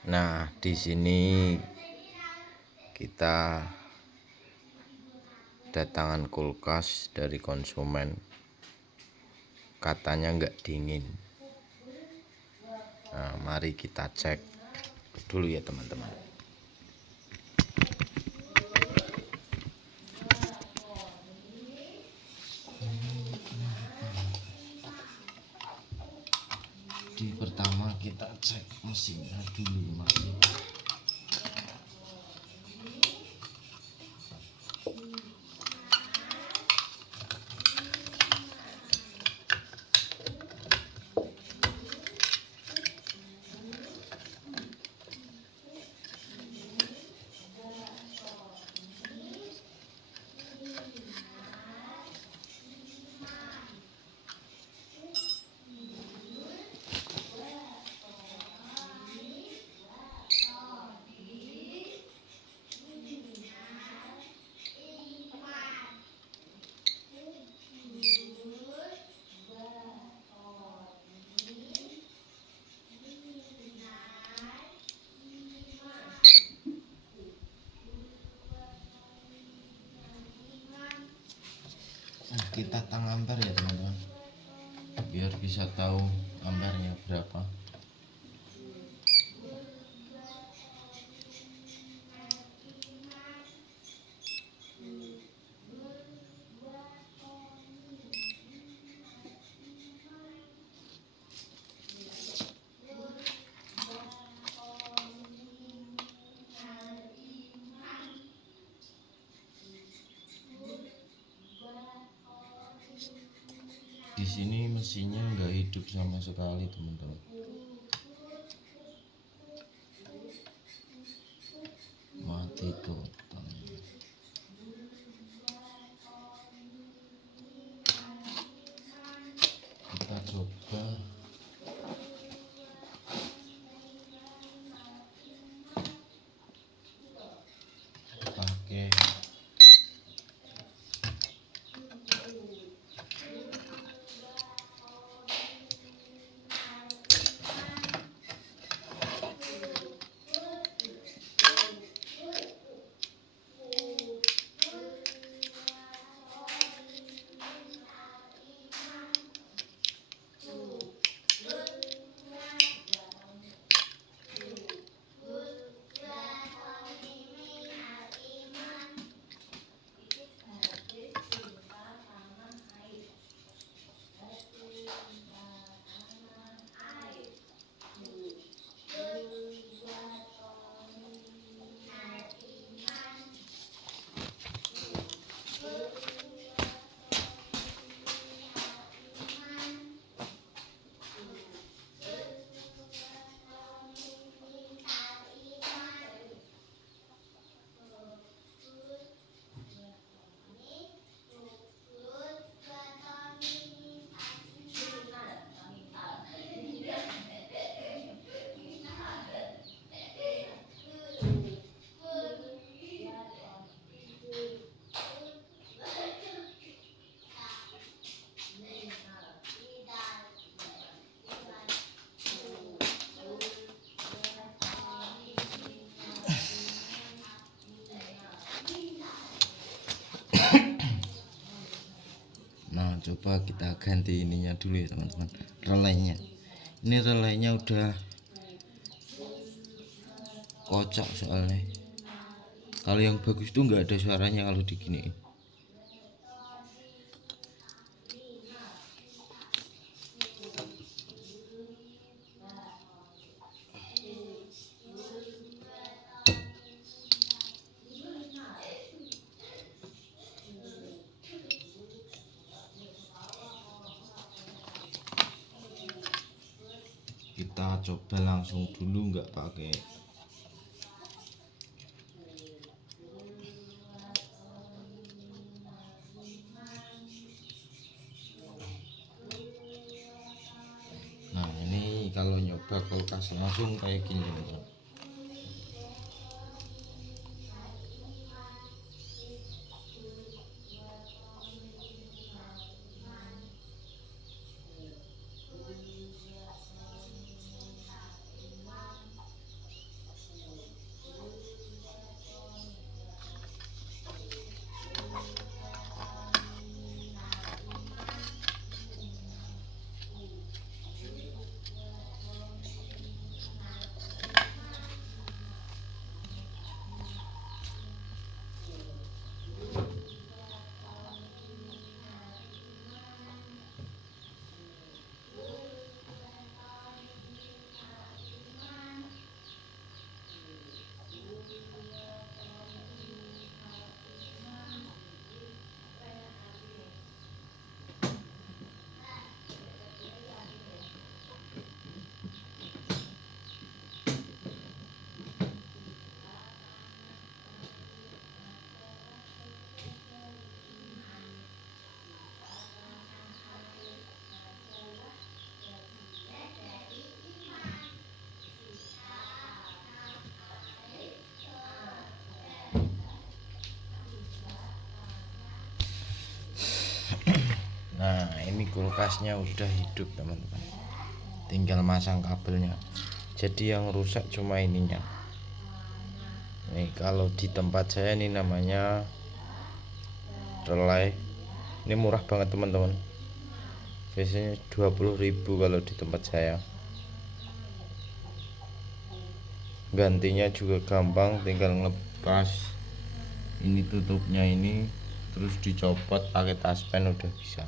Nah, di sini kita datangan kulkas dari konsumen, katanya nggak dingin. Nah, mari kita cek dulu ya teman-teman. Di pertama kita cek mesinnya dulu masih. Kita tang ampere ya teman-teman, biar bisa tahu ampernya berapa. Di sini mesinnya nggak hidup sama sekali teman-teman, mati total. Kita coba pakai Nah, coba kita ganti ininya dulu ya teman-teman, relaynya. Ini relaynya udah kocok soalnya. Kalau yang bagus tuh nggak ada suaranya kalau diginiin. Kita coba langsung dulu, nggak pakai. Nah, ini kalau nyoba kulkas langsung kayak gini teman-teman. ini kulkasnya udah hidup teman-teman, tinggal masang kabelnya. Jadi yang rusak cuma ininya. Nih kalau di tempat saya ini namanya relay. Ini murah banget teman-teman, biasanya 20.000 kalau di tempat saya. Gantinya juga gampang, tinggal ngelepas ini tutupnya ini, terus dicopot pakai taspen udah bisa.